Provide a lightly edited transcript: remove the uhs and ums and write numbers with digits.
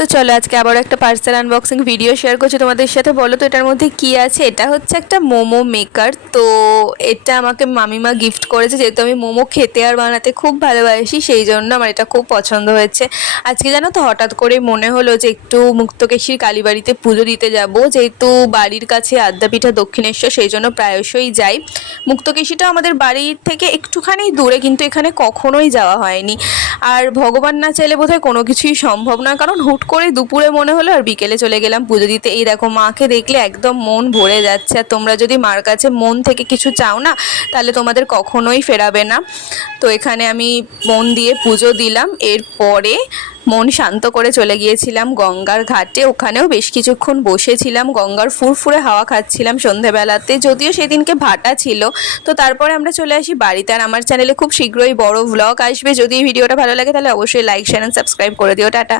তো চলো আজকে আবারও একটা পার্সেল আনবক্সিং ভিডিও শেয়ার করছি তোমাদের সাথে। বলো তো এটার মধ্যে কি আছে। এটা হচ্ছে একটা মোমো মেকার। তো এটা আমাকে মামিমা গিফট করেছে, যেহেতু আমি মোমো খেতে আর বানাতে খুব ভালোবাসি, সেই জন্য আমার এটা খুব পছন্দ হয়েছে। আজকে জানো তো হঠাৎ করে মনে হলো যে একটু মুক্তকেশীর কালীবাড়িতে পুজো দিতে যাব, যেহেতু বাড়ির কাছে আদ্যাপীঠা দক্ষিণেশ্বর, সেই জন্য প্রায়শই যাই। মুক্তকেশীটা আমাদের বাড়ির থেকে একটুখানি দূরে, কিন্তু এখানে কখনোই যাওয়া হয়নি। আর ভগবান না চাইলে বোধহয় কোনো কিছুই সম্ভব না, কারণ হুট করে দুপুরে মনে হলো আর বিকেলে চলে গেলাম পুজো দিতে। এই দেখো মাকে দেখলে একদম মন ভরে যাচ্ছে। আর তোমরা যদি মার কাছে মন থেকে কিছু চাও না, তাহলে তোমাদের কখনোই ফেরাবে না। তো এখানে আমি মন দিয়ে পুজো দিলাম, এরপরে মন শান্ত করে চলে গিয়েছিলাম গঙ্গার ঘাটে। ওখানেও বেশ কিছুক্ষণ বসেছিলাম, গঙ্গার ফুরফুরে হাওয়া খাচ্ছিলাম সন্ধেবেলাতে, যদিও সেদিনকে ভাটা ছিল। তো তারপরে আমরা চলে আসি বাড়িতে। আর আমার চ্যানেলে খুব শীঘ্রই বড় ভ্লগ আসবে। যদি এই ভিডিওটা ভালো লাগে তাহলে অবশ্যই লাইক শেয়ার এন্ড সাবস্ক্রাইব করে দিও। টাটা।